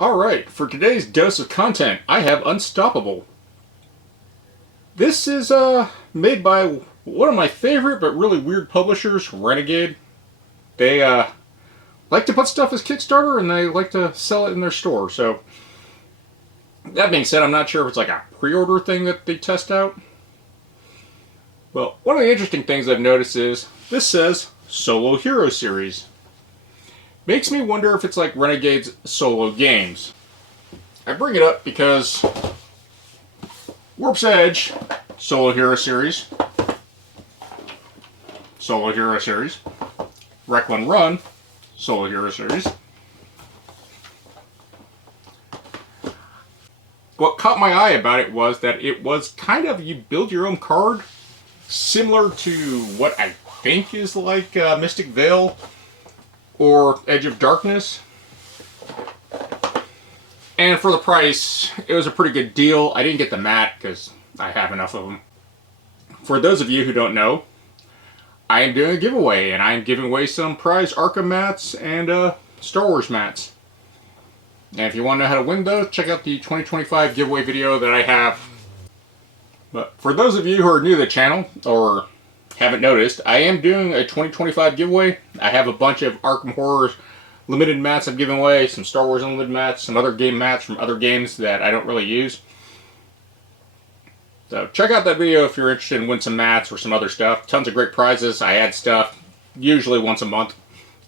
Alright, for today's dose of content, I have Unstoppable. This is made by one of my favorite but really weird publishers, Renegade. They like to put stuff as Kickstarter and they like to sell it in their store. So, that being said, I'm not sure if it's like a pre-order thing that they test out. Well, one of the interesting things I've noticed is this says Solo Hero Series. Makes me wonder if it's like Renegade's solo games. I bring it up because Warp's Edge, Solo Hero Series, Solo Hero Series, Recklin Run, Solo Hero Series. What caught my eye about it was that it was kind of, you build your own card, similar to what I think is like Mystic Vale or Edge of Darkness. And for the price, it was a pretty good deal. I didn't get the mat because I have enough of them. For those of you who don't know, I am doing a giveaway, and I am giving away some prize Arkham mats and Star Wars mats. And if you want to know how to win those, check out the 2025 giveaway video that I have. But for those of you who are new to the channel, or haven't noticed, I am doing a 2025 giveaway. I have a bunch of Arkham Horror limited mats I'm giving away, some Star Wars Unlimited mats, some other game mats from other games that I don't really use. So check out that video if you're interested in winning some mats or some other stuff. Tons of great prizes. I add stuff usually once a month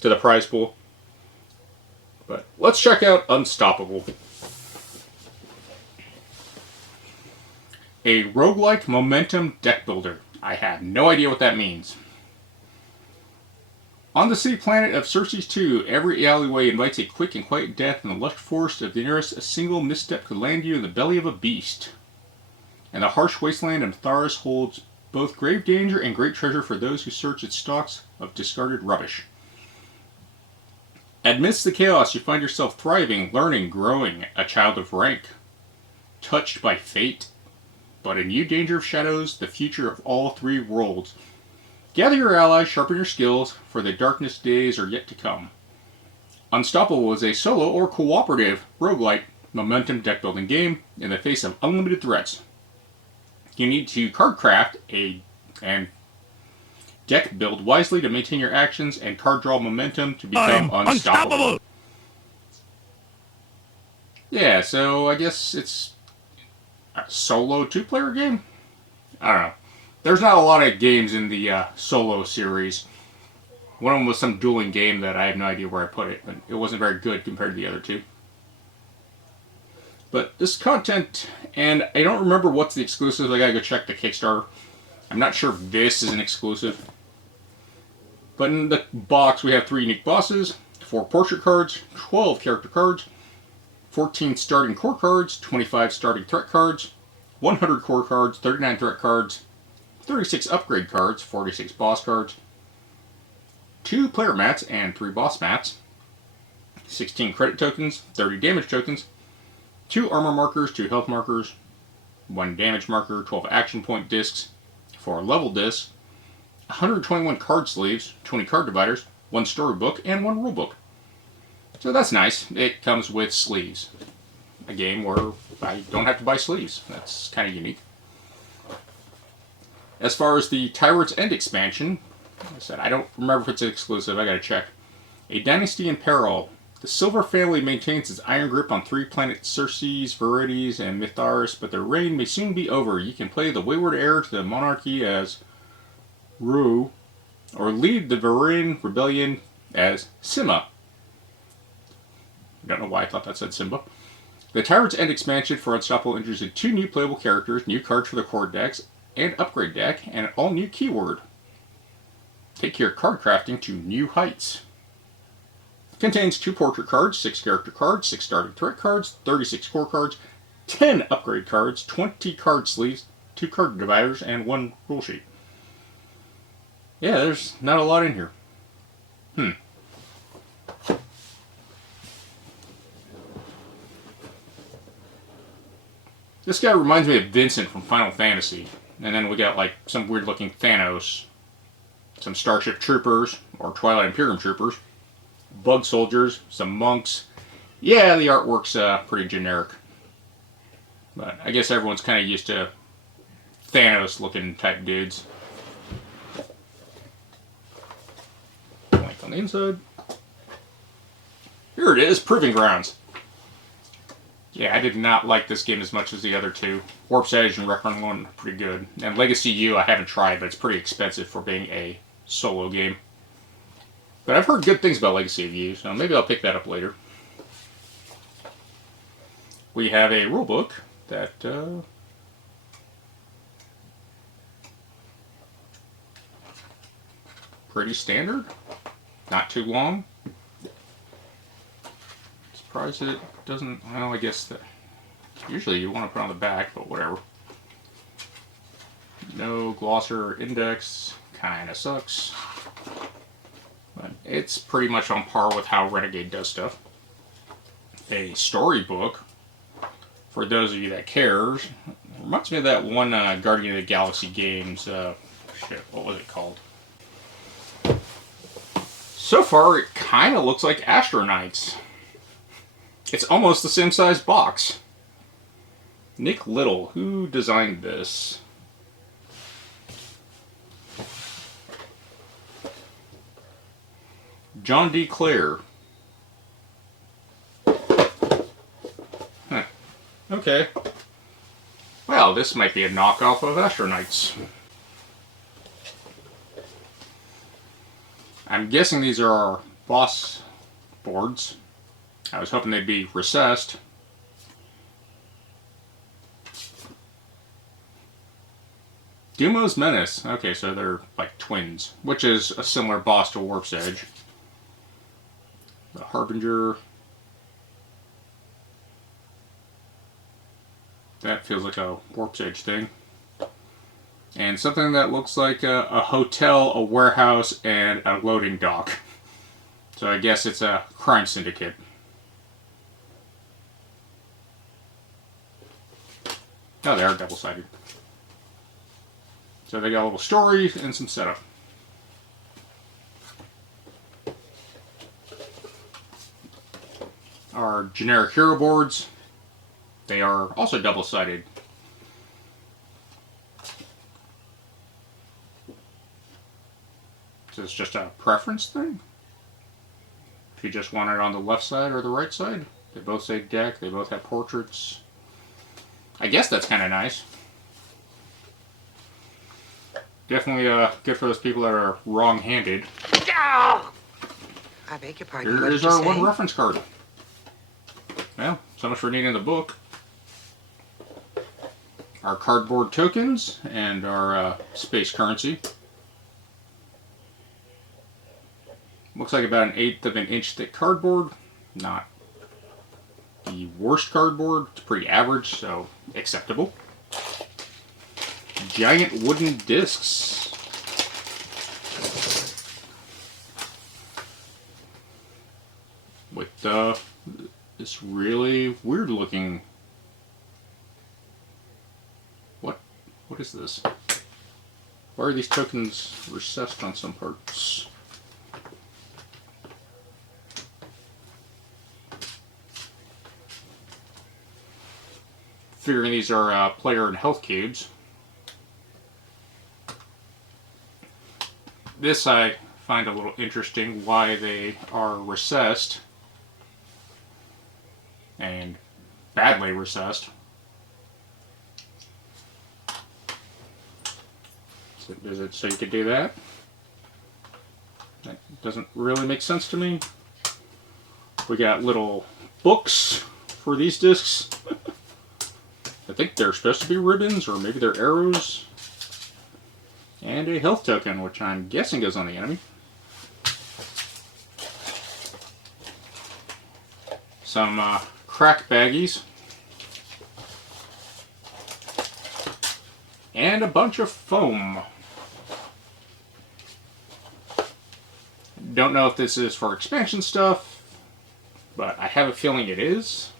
to the prize pool. But let's check out Unstoppable. A roguelike momentum deck builder. I have no idea what that means. On the city planet of Circes 2, every alleyway invites a quick and quiet death in the lush forest of the nearest. A single misstep could land you in the belly of a beast. And the harsh wasteland of Tharis holds both grave danger and great treasure for those who search its stocks of discarded rubbish. Amidst the chaos, you find yourself thriving, learning, growing, a child of rank. Touched by fate, but in new danger of shadows, the future of all three worlds. Gather your allies, sharpen your skills, for the darkness days are yet to come. Unstoppable is a solo or cooperative roguelike momentum deck building game in the face of unlimited threats. You need to card craft and deck build wisely to maintain your actions and card draw momentum to become unstoppable. Yeah, so I guess it's a solo two-player game? I don't know. There's not a lot of games in the solo series. One of them was some dueling game that I have no idea where I put it, but it wasn't very good compared to the other two. But this content, and I don't remember what's the exclusive. I gotta go check the Kickstarter. I'm not sure if this is an exclusive. But in the box we have 3 unique bosses, 4 portrait cards, 12 character cards, 14 starting core cards, 25 starting threat cards, 100 core cards, 39 threat cards, 36 upgrade cards, 46 boss cards, 2 player mats and 3 boss mats, 16 credit tokens, 30 damage tokens, 2 armor markers, 2 health markers, 1 damage marker, 12 action point discs, 4 level discs, 121 card sleeves, 20 card dividers, 1 storybook, and 1 rulebook. So that's nice. It comes with sleeves. A game where I don't have to buy sleeves. That's kind of unique. As far as the Tyrant's End expansion, like I said, I don't remember if it's exclusive. I gotta check. A Dynasty in Peril. The Silver family maintains its iron grip on 3 planets Circes, Virides, and Mytharis, but their reign may soon be over. You can play the wayward heir to the monarchy as Rue, or lead the Viridian rebellion as Sima. I don't know why I thought that said Simba. The Tyrant's End expansion for Unstoppable introduces 2 new playable characters, new cards for the core decks, and upgrade deck, and an all-new keyword. Take your card crafting to new heights. Contains 2 portrait cards, 6 character cards, 6 starting threat cards, 36 core cards, 10 upgrade cards, 20 card sleeves, 2 card dividers, and 1 rule sheet. Yeah, there's not a lot in here. This guy reminds me of Vincent from Final Fantasy. And then we got like some weird looking Thanos, some Starship Troopers, or Twilight Imperium Troopers, Bug Soldiers, some monks, Yeah, the artwork's pretty generic. But I guess everyone's kind of used to Thanos-looking type dudes. Blank on the inside. Here it is, Proving Grounds. Yeah, I did not like this game as much as the other two. Warp's Edge and Requiem 1 are pretty good. And Legacy U I haven't tried, but it's pretty expensive for being a solo game. But I've heard good things about Legacy of U, so maybe I'll pick that up later. We have a rulebook that pretty standard, not too long. Surprised it doesn't. Well, I guess that usually you want to put on the back, but whatever. No glosser or index, kind of sucks. But it's pretty much on par with how Renegade does stuff. A storybook, for those of you that cares, reminds me of that one Guardian of the Galaxy games. Shit, what was it called? So far, it kind of looks like Astro. It's almost the same size box. Nick Little, who designed this? John D Clair. Huh. Okay. Well, this might be a knockoff of Astro. I'm guessing these are our boss boards. I was hoping they'd be recessed. Dumo's Menace. Okay, so they're like twins, which is a similar boss to Warp's Edge. The Harbinger. That feels like a Warp's Edge thing. And something that looks like a hotel, a warehouse, and a loading dock. So I guess it's a crime syndicate. Oh, they are double-sided. So they got a little story and some setup. Our generic hero boards. They are also double-sided. So it's just a preference thing? If you just want it on the left side or the right side. They both say deck, they both have portraits. I guess that's kind of nice. Definitely good for those people that are wrong-handed. I beg your pardon. Here is our one reference card. Well, so much for needing the book. Our cardboard tokens and our space currency. Looks like about 1/8 of an inch thick cardboard. Not the worst cardboard. It's pretty average, so acceptable. Giant wooden discs. With this really weird looking. What is this? Why are these tokens recessed on some parts? Figuring these are player and health cubes. This I find a little interesting, why they are recessed and badly recessed. So is it so you could do that? That doesn't really make sense to me. We got little books for these discs. I think they're supposed to be ribbons, or maybe they're arrows. And a health token, which I'm guessing goes on the enemy. Some crack baggies. And a bunch of foam. Don't know if this is for expansion stuff, but I have a feeling it is.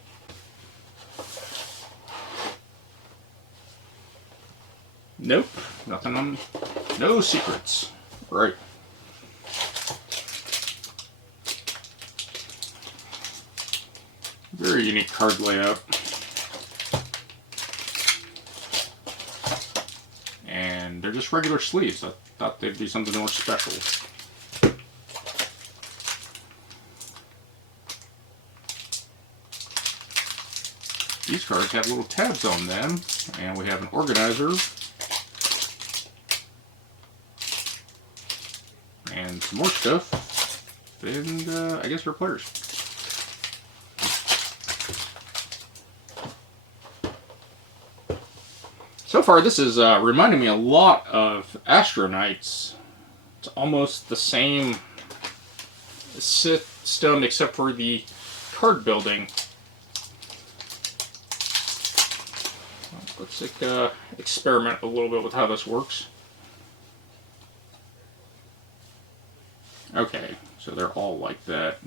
Nope, nothing on, no secrets. Right. Very unique card layout. And they're just regular sleeves. I thought they'd be something more special. These cards have little tabs on them, and we have an organizer, and some more stuff, and I guess for players. So far, this is reminding me a lot of Astro. It's almost the same system except for the card building. Let's experiment a little bit with how this works. Okay, so they're all like that.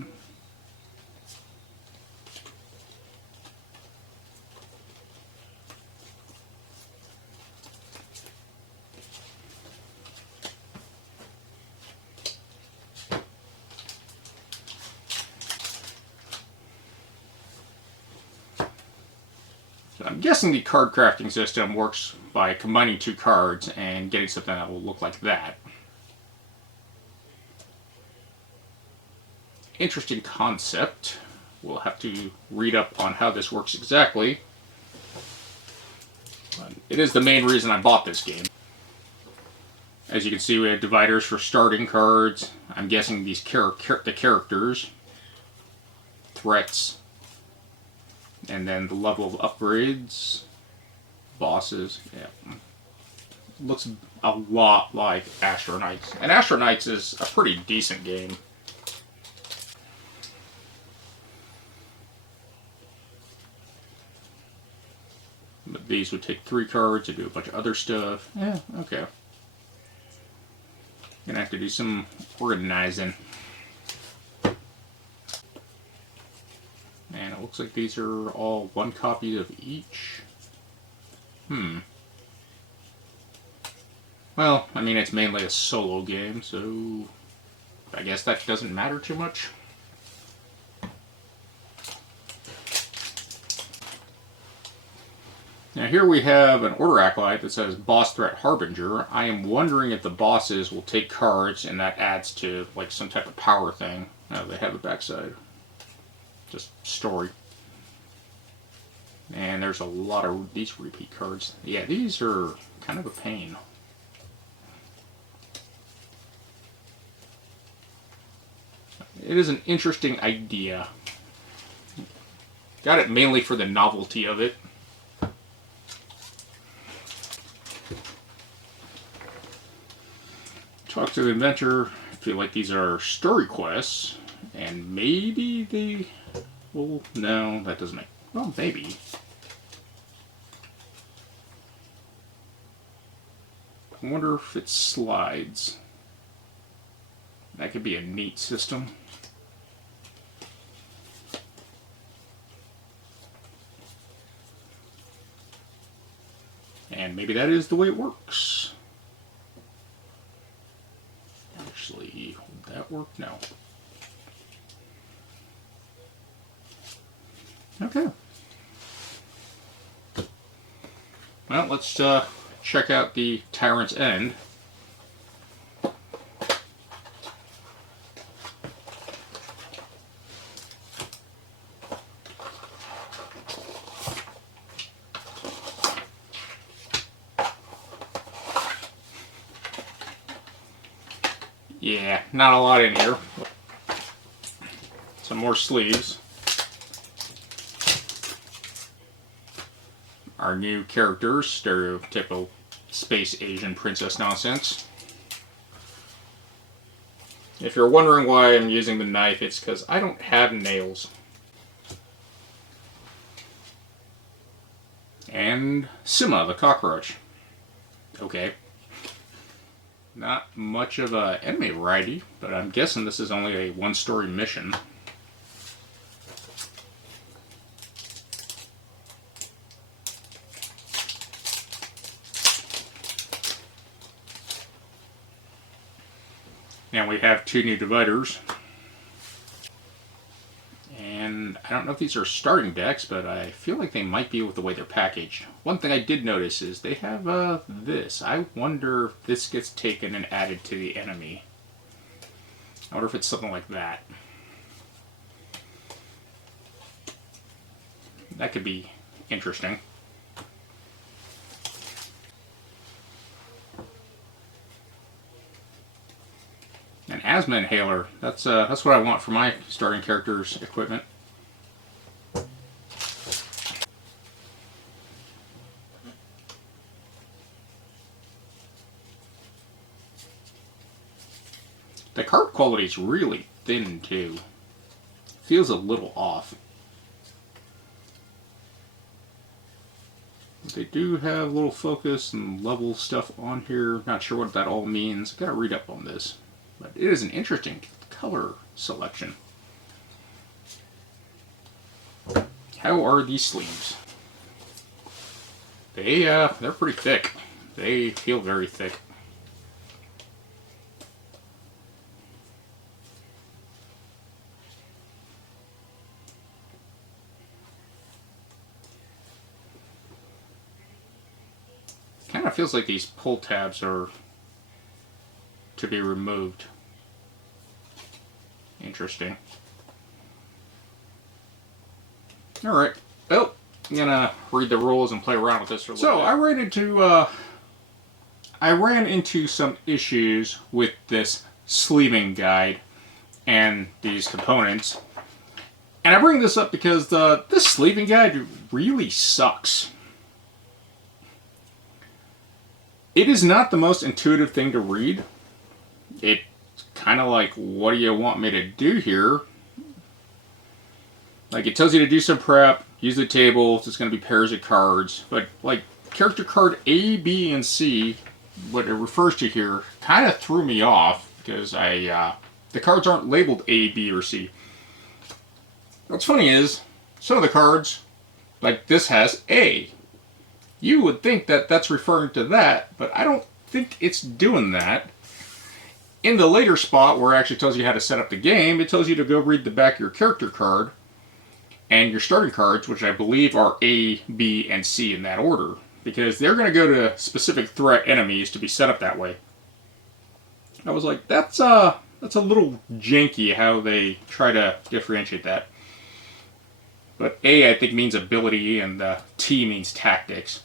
I'm guessing the card crafting system works by combining two cards and getting something that will look like that. Interesting concept. We'll have to read up on how this works exactly. It is the main reason I bought this game. As you can see, we have dividers for starting cards. I'm guessing these the characters, threats, and then the level of upgrades, bosses. Yeah, looks a lot like Astro. And Astro is a pretty decent game. But these would take 3 cards to do a bunch of other stuff. Yeah, okay. Gonna have to do some organizing. And it looks like these are all 1 copy of each. Well, I mean, it's mainly a solo game, so I guess that doesn't matter too much. Now here we have an order acolyte that says Boss Threat Harbinger. I am wondering if the bosses will take cards and that adds to like some type of power thing. Oh, they have a backside. Just story. And there's a lot of these repeat cards. Yeah, these are kind of a pain. It is an interesting idea. Got it mainly for the novelty of it. Talk to the inventor. I feel like these are story quests. And maybe they will... No, that doesn't make... Well, maybe. I wonder if it slides. That could be a neat system. And maybe that is the way it works. Actually, would that work? No. Okay. Well, let's check out the Tyrant's End. Yeah, not a lot in here. Some more sleeves. Our new characters, stereotypical space Asian princess nonsense. If you're wondering why I'm using the knife, it's because I don't have nails. And Sima, the cockroach. Okay. Not much of a enemy variety, but I'm guessing this is only a one-story mission. And we have 2 new dividers. And I don't know if these are starting decks, but I feel like they might be with the way they're packaged. One thing I did notice is they have this. I wonder if this gets taken and added to the enemy. I wonder if it's something like that. That could be interesting. An asthma inhaler. That's what I want for my starting character's equipment. The card quality is really thin too. Feels a little off. But they do have little focus and level stuff on here. Not sure what that all means. Gotta read up on this. But it is an interesting color selection. How are these sleeves? They're pretty thick. They feel very thick. Kind of feels like these pull tabs are to be removed. Interesting. Alright. Well, I'm gonna read the rules and play around with this for a little bit. So I ran into some issues with this sleeving guide and these components. And I bring this up because this sleeving guide really sucks. It is not the most intuitive thing to read. It's kind of like, what do you want me to do here? Like, it tells you to do some prep, use the tables, it's going to be pairs of cards. But, like, character card A, B, and C, what it refers to here, kind of threw me off because the cards aren't labeled A, B, or C. What's funny is, some of the cards, like this has A. You would think that that's referring to that, but I don't think it's doing that. In the later spot where it actually tells you how to set up the game, it tells you to go read the back of your character card and your starting cards, which I believe are A, B, and C in that order, because they're going to go to specific threat enemies to be set up that way. I was like, that's a little janky how they try to differentiate that. But A, I think, means ability, and T means tactics.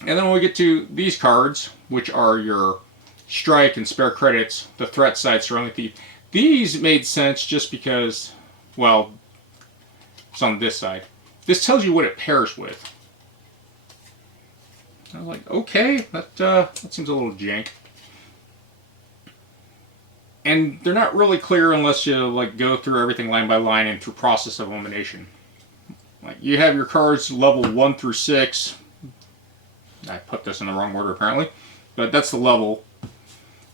And then when we get to these cards, which are your strike and spare credits, the threat side, surrounding thief, these made sense just because, well, it's on this side. This tells you what it pairs with. I was like, okay, that seems a little jank. And they're not really clear unless you like go through everything line by line and through process of elimination. Like, you have your cards level 1 through 6. I put this in the wrong order apparently, but that's the level.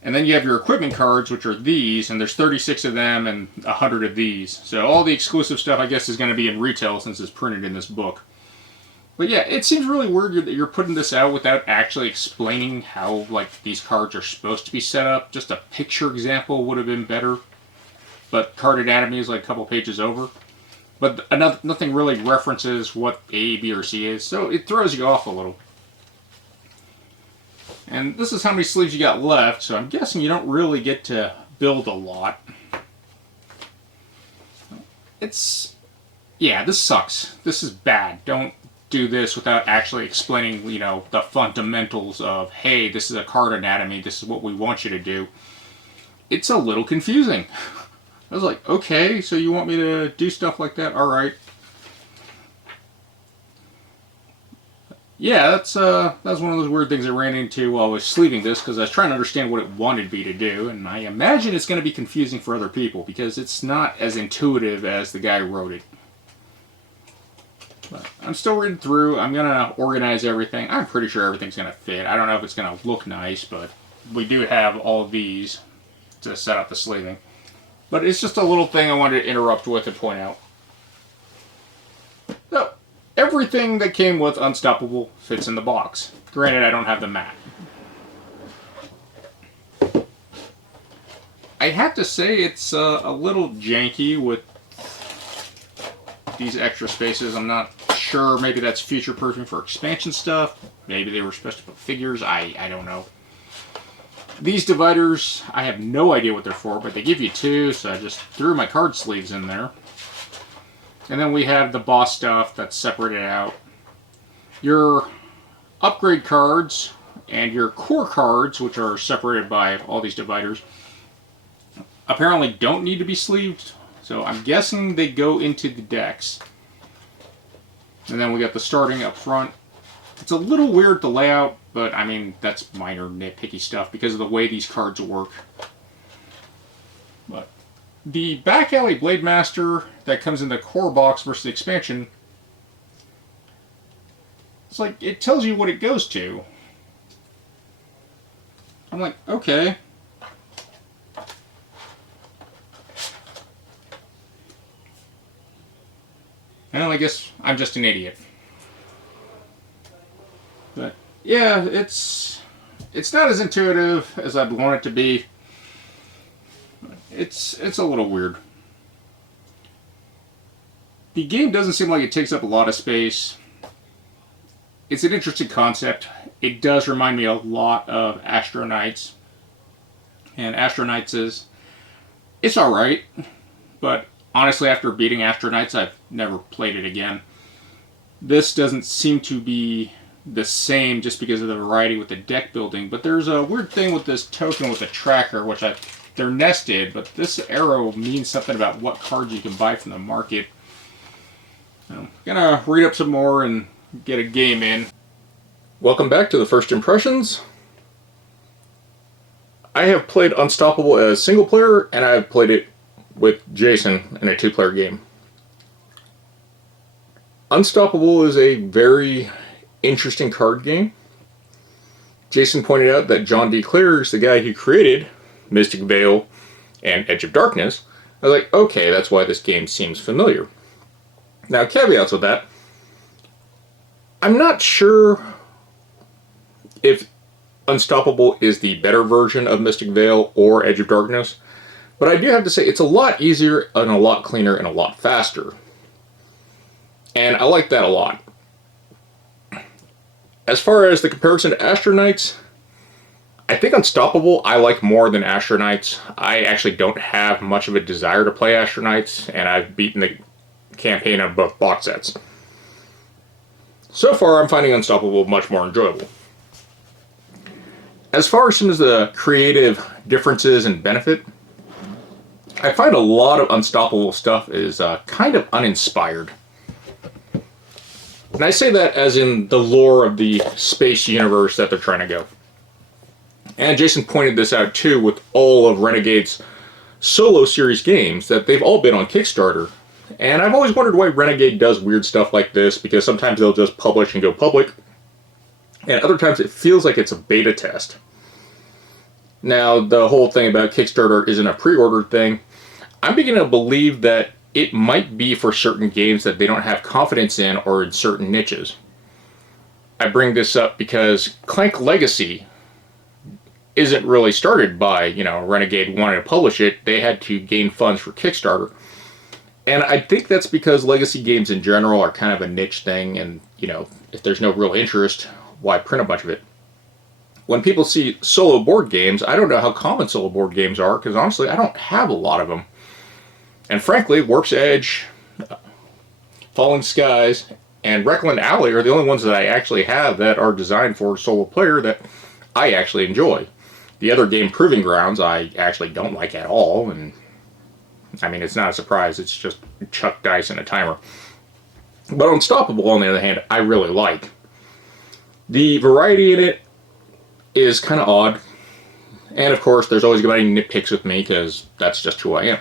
And then you have your equipment cards, which are these, and there's 36 of them and 100 of these. So all the exclusive stuff, I guess, is going to be in retail since it's printed in this book. But yeah, it seems really weird that you're putting this out without actually explaining how, like, these cards are supposed to be set up. Just a picture example would have been better. But card anatomy is like a couple pages over. But nothing really references what A, B, or C is, so it throws you off a little. And this is how many sleeves you got left, so I'm guessing you don't really get to build a lot. Yeah, this sucks. This is bad. Don't do this without actually explaining, you know, the fundamentals of, hey, this is a card anatomy, this is what we want you to do. It's a little confusing. I was like, okay, so you want me to do stuff like that? Alright. Yeah, that's one of those weird things I ran into while I was sleeving this, because I was trying to understand what it wanted me to do, and I imagine it's going to be confusing for other people, because it's not as intuitive as the guy wrote it. But I'm still reading through. I'm going to organize everything. I'm pretty sure everything's going to fit. I don't know if it's going to look nice, but we do have all of these to set up the sleeving. But it's just a little thing I wanted to interrupt with and point out. So, everything that came with Unstoppable fits in the box. Granted, I don't have the mat. I have to say it's a little janky with these extra spaces. I'm not sure. Maybe that's future-proofing for expansion stuff. Maybe they were supposed to put figures. I don't know. These dividers, I have no idea what they're for, but they give you two, so I just threw my card sleeves in there. And then we have the boss stuff that's separated out. Your upgrade cards and your core cards, which are separated by all these dividers, apparently don't need to be sleeved. So I'm guessing they go into the decks. And then we got the starting up front. It's a little weird, the layout, but I mean, that's minor nitpicky stuff because of the way these cards work. But the back alley Blade Master that comes in the core box versus the expansion, it's like, it tells you what it goes to. I'm like, okay. Well, I guess I'm just an idiot. But yeah, it's not as intuitive as I'd want it to be. It's a little weird. The game doesn't seem like it takes up a lot of space. It's an interesting concept. It does remind me a lot of Astro Knights. And Astro Knights it's alright, but honestly, after beating Astro Knights, I've never played it again. This doesn't seem to be the same just because of the variety with the deck building, but there's a weird thing with this token with the tracker, which they're nested, but this arrow means something about what cards you can buy from the market. I'm gonna read up some more and get a game in. Welcome back to the First Impressions. I have played Unstoppable as single player, and I've played it with Jason in a two-player game. Unstoppable is a very interesting card game. Jason pointed out that John D Clair is the guy who created Mystic Vale and Edge of Darkness. I was like, okay, that's why this game seems familiar. Now, caveats with that. I'm not sure if Unstoppable is the better version of Mystic Vale or Edge of Darkness, but I do have to say it's a lot easier and a lot cleaner and a lot faster. And I like that a lot. As far as the comparison to Astro Knights, I think Unstoppable I like more than Astro Knights. I actually don't have much of a desire to play Astro Knights, and I've beaten the campaign of both box sets. So far, I'm finding Unstoppable much more enjoyable. As far as some of the creative differences and benefit, I find a lot of Unstoppable stuff is kind of uninspired. And I say that as in the lore of the space universe that they're trying to go. And Jason pointed this out too with all of Renegade's solo series games, that they've all been on Kickstarter. And I've always wondered why Renegade does weird stuff like this, because sometimes they'll just publish and go public, and other times it feels like it's a beta test. Now, the whole thing about Kickstarter isn't a pre-order thing. I'm beginning to believe that it might be for certain games that they don't have confidence in, or in certain niches. I bring this up because Clank Legacy isn't really started by, Renegade wanting to publish it. They had to gain funds for Kickstarter. And I think that's because legacy games in general are kind of a niche thing, and, if there's no real interest, why print a bunch of it? When people see solo board games, I don't know how common solo board games are, because honestly, I don't have a lot of them. And frankly, Warp's Edge, Falling Skies, and Reckland Alley are the only ones that I actually have that are designed for solo player that I actually enjoy. The other game, Proving Grounds, I actually don't like at all, and I mean, it's not a surprise, it's just chuck dice and a timer. But Unstoppable, on the other hand, I really like. The variety in it is kind of odd, and of course, there's always going to be nitpicks with me, because that's just who I am.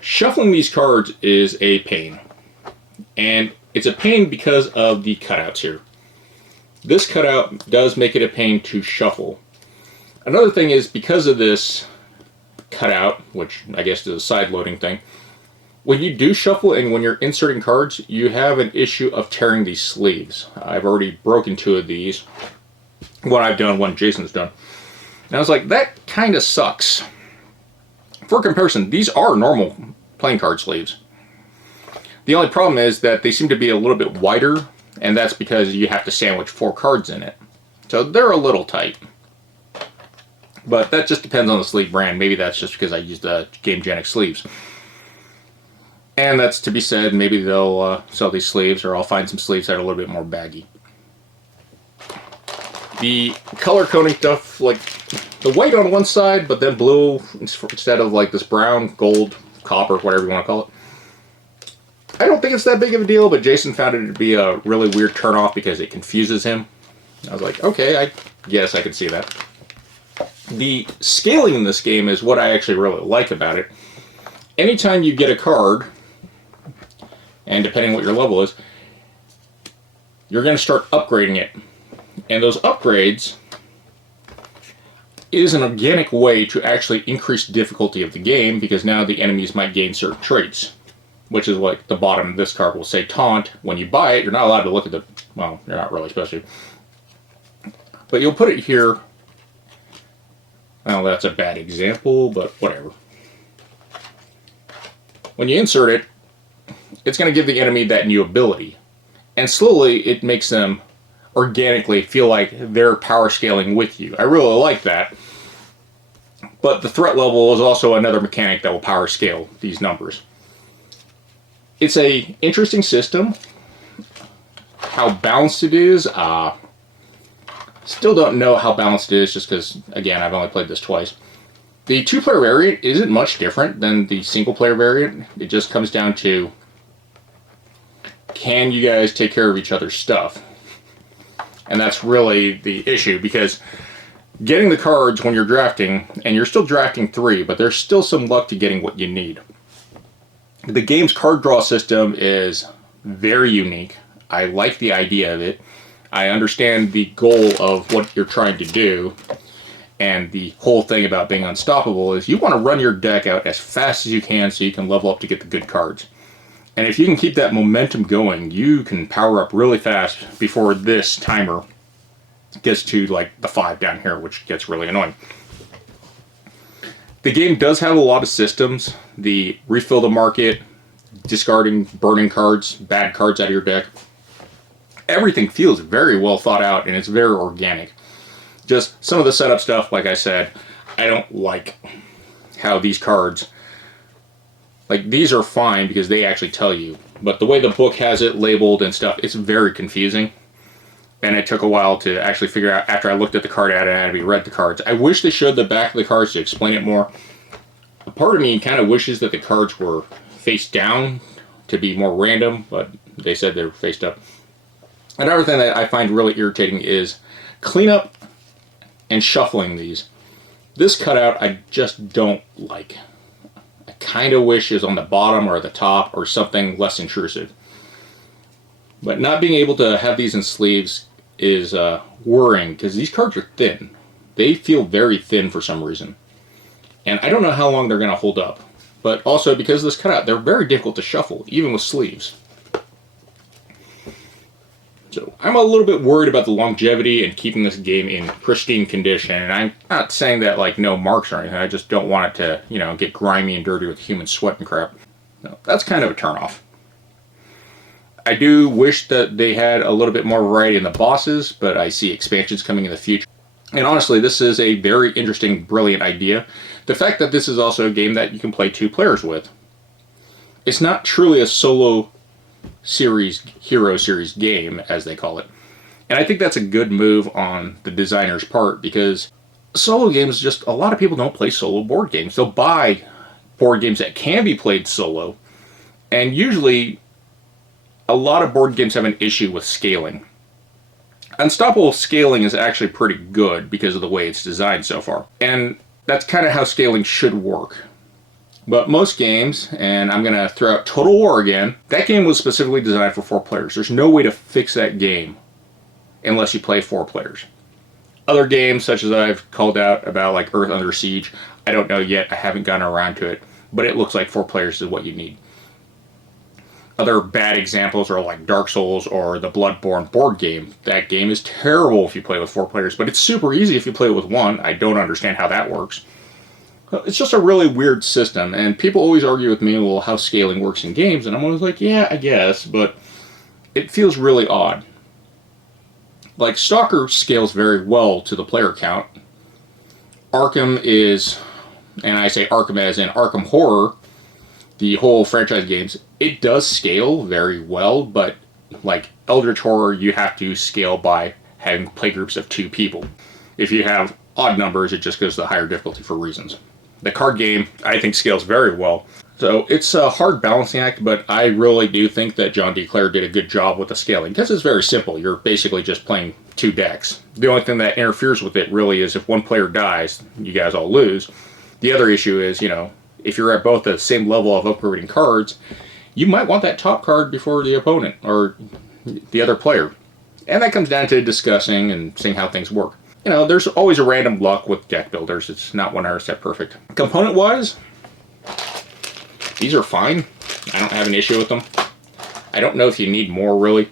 Shuffling these cards is a pain, and it's a pain because of the cutouts here. This cutout does make it a pain to shuffle. Another thing is, because of this cutout, which I guess is a side-loading thing, when you do shuffle and when you're inserting cards, you have an issue of tearing these sleeves. I've already broken 2 of these. One I've done, one Jason's done. And I was like, that kind of sucks. For comparison, these are normal playing card sleeves. The only problem is that they seem to be a little bit wider, and that's because you have to sandwich 4 cards in it. So they're a little tight. But that just depends on the sleeve brand. Maybe that's just because I used the Gamegenic sleeves. And that's to be said, maybe they'll sell these sleeves, or I'll find some sleeves that are a little bit more baggy. The color coding stuff, like the white on one side, but then blue instead of like this brown, gold, copper, whatever you want to call it. I don't think it's that big of a deal, but Jason found it to be a really weird turnoff because it confuses him. I was like, okay, I guess I can see that. The scaling in this game is what I actually really like about it. Anytime you get a card, and depending what your level is, you're going to start upgrading it. And those upgrades is an organic way to actually increase difficulty of the game, because now the enemies might gain certain traits, which is like the bottom of this card will say taunt. When you buy it, you're not allowed to look at the, well, you're not really supposed to. But you'll put it here. Well, that's a bad example, but whatever. When you insert it, it's going to give the enemy that new ability. And slowly, it makes them organically feel like they're power scaling with you. I really like that. But the threat level is also another mechanic that will power scale these numbers. It's a interesting system. How balanced it is, still don't know how balanced it is, just because, again, I've only played this twice. The 2-player variant isn't much different than the single-player variant. It just comes down to, can you guys take care of each other's stuff? And that's really the issue, because getting the cards when you're drafting, and you're still drafting 3, but there's still some luck to getting what you need. The game's card draw system is very unique. I like the idea of it. I understand the goal of what you're trying to do, and the whole thing about being unstoppable is you want to run your deck out as fast as you can so you can level up to get the good cards. And if you can keep that momentum going, you can power up really fast before this timer gets to like the 5 down here, which gets really annoying. The game does have a lot of systems. The refill the market, discarding, burning cards, bad cards out of your deck. Everything feels very well thought out, and it's very organic. Just some of the setup stuff, like I said, I don't like how these cards, like these are fine because they actually tell you, but the way the book has it labeled and stuff, it's very confusing. And it took a while to actually figure out, after I looked at the card anatomy, read the cards. I wish they showed the back of the cards to explain it more. A part of me kind of wishes that the cards were face down to be more random, but they said they were faced up. Another thing that I find really irritating is cleanup and shuffling these. This cutout I just don't like. I kind of wish it was on the bottom or the top or something less intrusive. But not being able to have these in sleeves is worrying, because these cards are thin. They feel very thin for some reason. And I don't know how long they're going to hold up. But also, because of this cutout, they're very difficult to shuffle, even with sleeves. So I'm a little bit worried about the longevity and keeping this game in pristine condition. And I'm not saying that like no marks or anything. I just don't want it to, you know, get grimy and dirty with human sweat and crap. So that's kind of a turnoff. I do wish that they had a little bit more variety in the bosses, but I see expansions coming in the future. And honestly, this is a very interesting, brilliant idea. The fact that this is also a game that you can play 2 players with. It's not truly a solo series, hero series game, as they call it. And I think that's a good move on the designer's part, because solo games, just a lot of people don't play solo board games. They'll buy board games that can be played solo, and usually a lot of board games have an issue with scaling. Unstoppable scaling is actually pretty good because of the way it's designed so far. And that's kind of how scaling should work. But most games, and I'm going to throw out Total War again, that game was specifically designed for 4 players. There's no way to fix that game unless you play 4 players. Other games, such as I've called out about like Earth Under Siege, I don't know yet, I haven't gotten around to it, but it looks like 4 players is what you need. Other bad examples are like Dark Souls or the Bloodborne board game. That game is terrible if you play with 4 players, but it's super easy if you play with 1. I don't understand how that works. It's just a really weird system, and people always argue with me, well, how scaling works in games, and I'm always like, yeah, I guess, but it feels really odd. Like, Stalker scales very well to the player count. Arkham is, and I say Arkham as in Arkham Horror, the whole franchise games, it does scale very well, but like Eldritch Horror, you have to scale by having playgroups of 2 people. If you have odd numbers, it just goes to the higher difficulty for reasons. The card game, I think, scales very well. So it's a hard balancing act, but I really do think that John D Clair did a good job with the scaling, because it's very simple. You're basically just playing 2 decks. The only thing that interferes with it really is if one player dies, you guys all lose. The other issue is, you know, if you're at both the same level of upgrading cards, you might want that top card before the opponent or the other player. And that comes down to discussing and seeing how things work. You know, there's always a random luck with deck builders. It's not 100% perfect. Component-wise, these are fine. I don't have an issue with them. I don't know if you need more, really.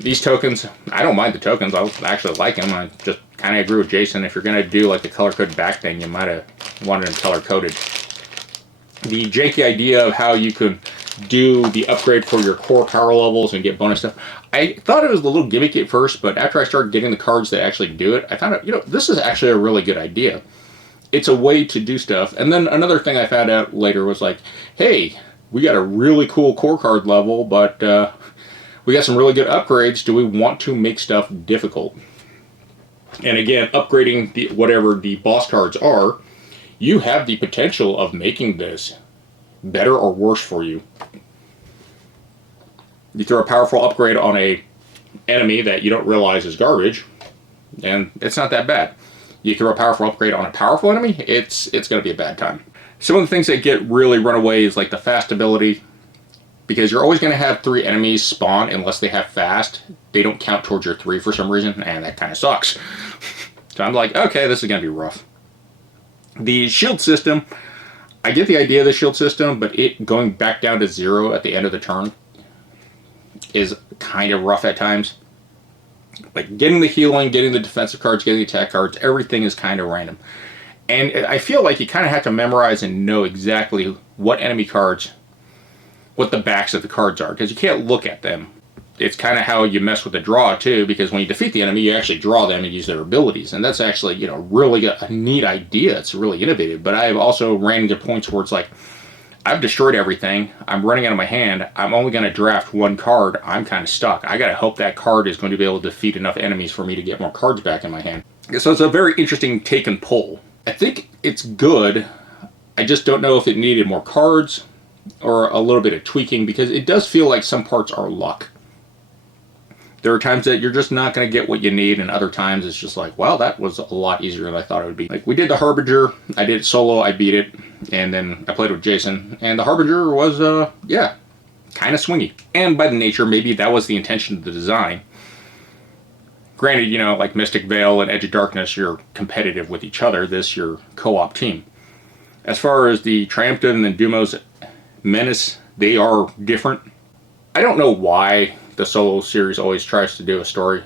These tokens, I don't mind the tokens. I actually like them. I just kind of agree with Jason. If you're going to do like the color-coded back thing, you might have wanted them color-coded. The janky idea of how you could do the upgrade for your core power levels and get bonus stuff. I thought it was a little gimmicky at first, but after I started getting the cards that actually do it, I found out, you know, this is actually a really good idea. It's a way to do stuff. And then another thing I found out later was like, hey, we got a really cool core card level, but we got some really good upgrades. Do we want to make stuff difficult? And again, upgrading whatever the boss cards are, you have the potential of making this better or worse for you. You throw a powerful upgrade on a enemy that you don't realize is garbage, and it's not that bad. You throw a powerful upgrade on a powerful enemy, it's going to be a bad time. Some of the things that get really run away is like the fast ability, because you're always going to have 3 enemies spawn unless they have fast. They don't count towards your 3 for some reason, and that kind of sucks. So I'm like, okay, this is going to be rough. The shield system, I get the idea of the shield system, but it going back down to 0 at the end of the turn is kind of rough at times. Like getting the healing, getting the defensive cards, getting the attack cards, everything is kind of random. And I feel like you kind of have to memorize and know exactly what enemy cards, what the backs of the cards are, because you can't look at them. It's kind of how you mess with the draw too, because when you defeat the enemy, you actually draw them and use their abilities, and that's actually, you know, really a neat idea. It's really innovative. But I've also ran into points where it's like, I've destroyed everything. I'm running out of my hand. I'm only going to draft 1 card. I'm kind of stuck. I got to hope that card is going to be able to defeat enough enemies for me to get more cards back in my hand. So it's a very interesting take and pull. I think it's good. I just don't know if it needed more cards or a little bit of tweaking, because it does feel like some parts are luck. There are times that you're just not going to get what you need, and other times it's just like, wow, that was a lot easier than I thought it would be. Like, we did the Harbinger, I did it solo, I beat it, and then I played with Jason, and the Harbinger was, yeah, kind of swingy. And by the nature, maybe that was the intention of the design. Granted, you know, like Mystic Vale and Edge of Darkness, you're competitive with each other. This, your co-op team. As far as the Triumphant and the Dumo's Menace, they are different. I don't know why the solo series always tries to do a story.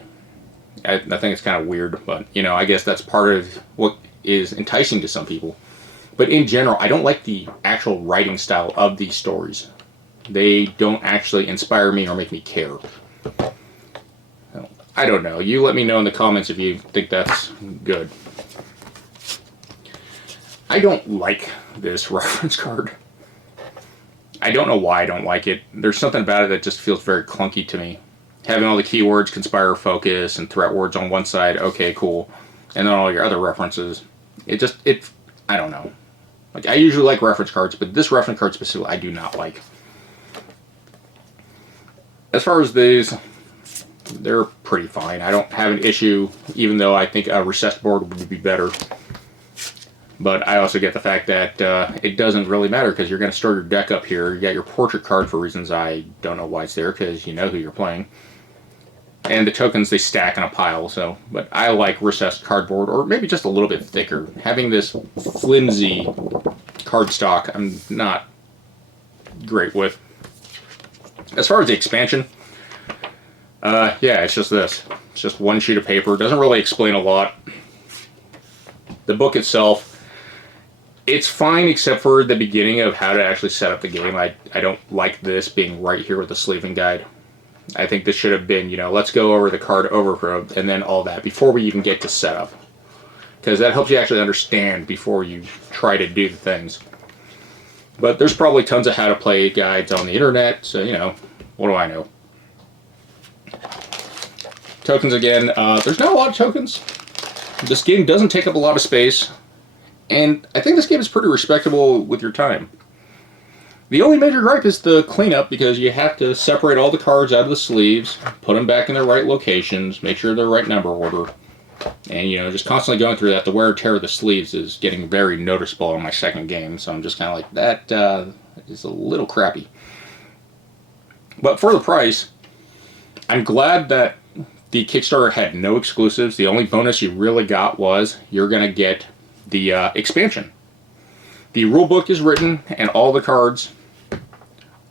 I think it's kind of weird, but, you know, I guess that's part of what is enticing to some people. But in general, I don't like the actual writing style of these stories. They don't actually inspire me or make me care. I don't know. You let me know in the comments if you think that's good. I don't like this reference card. I don't know why I don't like it. There's something about it that just feels very clunky to me. Having all the keywords, conspire, focus, and threat words on one side, okay, cool. And then all your other references. I don't know. Like, I usually like reference cards, but this reference card specifically I do not like. As far as these, they're pretty fine. I don't have an issue, even though I think a recessed board would be better. But I also get the fact that it doesn't really matter, because you're going to store your deck up here. You got your portrait card for reasons I don't know why it's there, because you know who you're playing. And the tokens, they stack in a pile. So, but I like recessed cardboard, or maybe just a little bit thicker. Having this flimsy cardstock, I'm not great with. As far as the expansion, yeah, it's just this. It's just 1 sheet of paper. It doesn't really explain a lot. The book itself, It's fine except for the beginning of how to actually set up the game. I don't like this being right here with the sleeving guide. I think this should have been, you know, let's go over the card overflow and then all that before we even get to setup. Because that helps you actually understand before you try to do the things. But there's probably tons of how to play guides on the internet, so, you know, what do I know? Tokens again. There's not a lot of tokens. This game doesn't take up a lot of space. And I think this game is pretty respectable with your time. The only major gripe is the cleanup, because you have to separate all the cards out of the sleeves, put them back in their right locations, make sure they're right number order. And, you know, just constantly going through that, the wear and tear of the sleeves is getting very noticeable in my second game. So I'm just kind of like, that is a little crappy. But for the price, I'm glad that the Kickstarter had no exclusives. The only bonus you really got was you're going to get the expansion. The rulebook is written and all the cards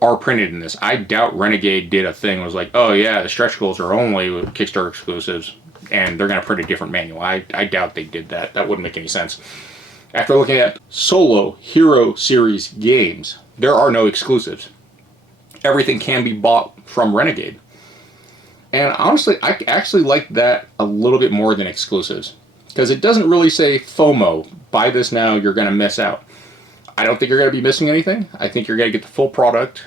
are printed in this. I doubt Renegade did a thing. It was like, oh yeah, the stretch goals are only with Kickstarter exclusives and they're going to print a different manual. I doubt they did that. That wouldn't make any sense. After looking at solo Hero Series games, there are no exclusives. Everything can be bought from Renegade. And honestly, I actually like that a little bit more than exclusives. Because it doesn't really say FOMO, buy this now, you're going to miss out. I don't think you're going to be missing anything. I think you're going to get the full product.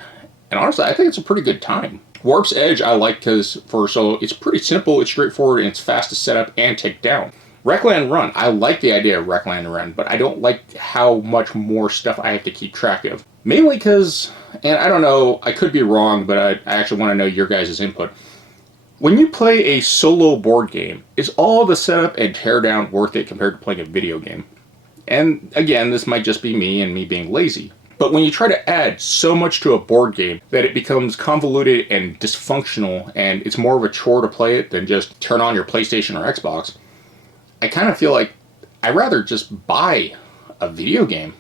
And honestly, I think it's a pretty good time. Warp's Edge I like because it's pretty simple, it's straightforward, and it's fast to set up and take down. Wreckland Run, I like the idea of Wreckland Run, but I don't like how much more stuff I have to keep track of. Mainly because, and I don't know, I could be wrong, but I actually want to know your guys' input. When you play a solo board game, is all the setup and teardown worth it compared to playing a video game? And again, this might just be me and me being lazy. But when you try to add so much to a board game that it becomes convoluted and dysfunctional and it's more of a chore to play it than just turn on your PlayStation or Xbox, I kind of feel like I'd rather just buy a video game.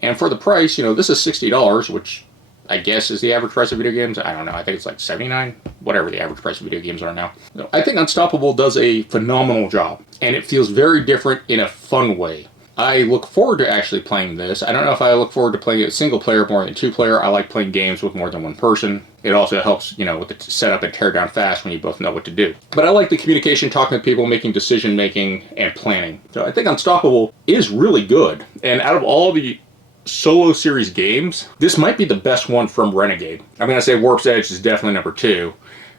And for the price, you know, this is $60, which I guess is the average price of video games. I don't know. I think it's like $79, whatever the average price of video games are now. I think Unstoppable does a phenomenal job, and it feels very different in a fun way. I look forward to actually playing this. I don't know if I look forward to playing it single player more than two player. I like playing games with more than one person. It also helps, you know, with the setup and tear down fast when you both know what to do. But I like the communication, talking to people, making decision making, and planning. So I think Unstoppable is really good. And out of all the solo series games, this might be the best one from Renegade. I'm going to say Warp's Edge is definitely number 2,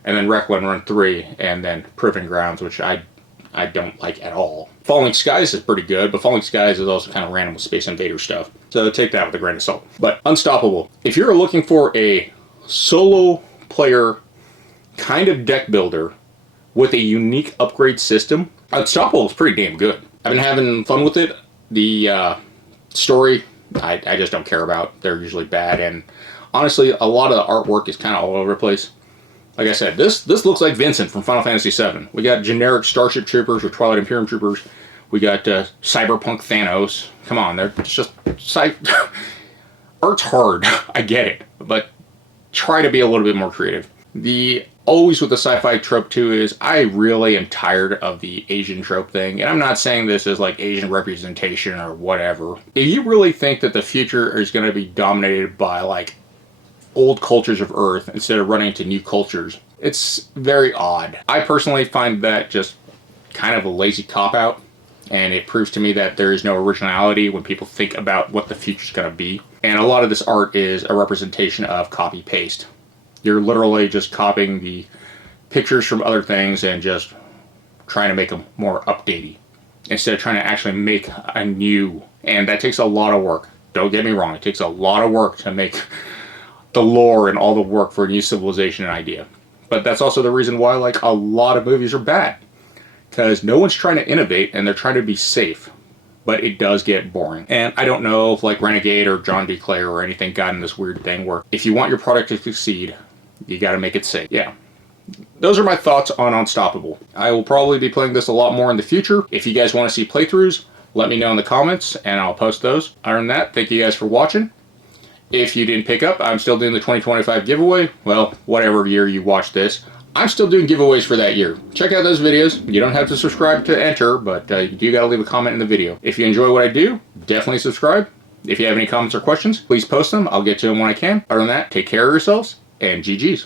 and then Wreckland Run 3, and then Proving Grounds, which I don't like at all. Falling Skies is pretty good, but Falling Skies is also kind of random with Space Invader stuff. So take that with a grain of salt. But Unstoppable, if you're looking for a solo player kind of deck builder with a unique upgrade system, Unstoppable is pretty damn good. I've been having fun with it. The story, I just don't care about. They're usually bad, and honestly, a lot of the artwork is kind of all over the place. Like I said, this looks like Vincent from Final Fantasy VII. We got generic Starship Troopers or Twilight Imperium Troopers. We got Cyberpunk Thanos. Come on, they're just art's hard. I get it, but try to be a little bit more creative. The always with the sci-fi trope too is I really am tired of the Asian trope thing, and I'm not saying this as like Asian representation or whatever. If you really think that the future is going to be dominated by like old cultures of Earth instead of running into new cultures, it's very odd. I personally find that just kind of a lazy cop-out, and it proves to me that there is no originality when people think about what the future's going to be. And a lot of this art is a representation of copy-paste. You're literally just copying the pictures from other things and just trying to make them more updated instead of trying to actually make a new. And that takes a lot of work. Don't get me wrong, it takes a lot of work to make the lore and all the work for a new civilization and idea. But that's also the reason why like a lot of movies are bad, because no one's trying to innovate and they're trying to be safe. But it does get boring. And I don't know if like Renegade or John D Clair or anything got in this weird thing where if you want your product to succeed, you got to make it safe. Yeah. Those are my thoughts on Unstoppable. I will probably be playing this a lot more in the future. If you guys want to see playthroughs, let me know in the comments and I'll post those. Other than that, thank you guys for watching. If you didn't pick up, I'm still doing the 2025 giveaway. Well, whatever year you watch this, I'm still doing giveaways for that year. Check out those videos. You don't have to subscribe to enter, but you do got to leave a comment in the video. If you enjoy what I do, definitely subscribe. If you have any comments or questions, please post them. I'll get to them when I can. Other than that, take care of yourselves, and GG's.